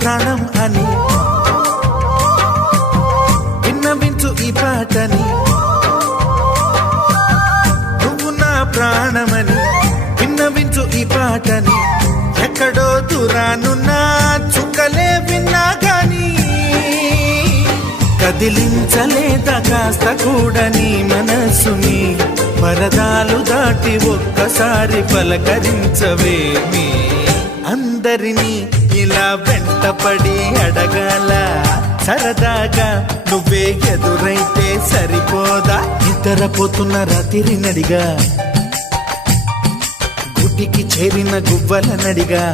ప్రాణం అని విన్నవించు ఈ పాటని, నువ్వు నా ప్రాణమని విన్నవించు ఈ పాటని. ఎక్కడో దూరానున్నా చుక్కలే విన్నా గాని కదిలించలేదా కాస్త కూడా నీ మనసుని. పరదాలు దాటి ఒక్కసారి పలకరించవేమి. అందరినీ ఇలా వెంటపడి అడగాల సరదాగా నువ్వే ఎదురైతే సరిపోదా. నిద్రపోతున్న రాత్రి నడిగా గుడికి చేరిన గువ్వల నడిగా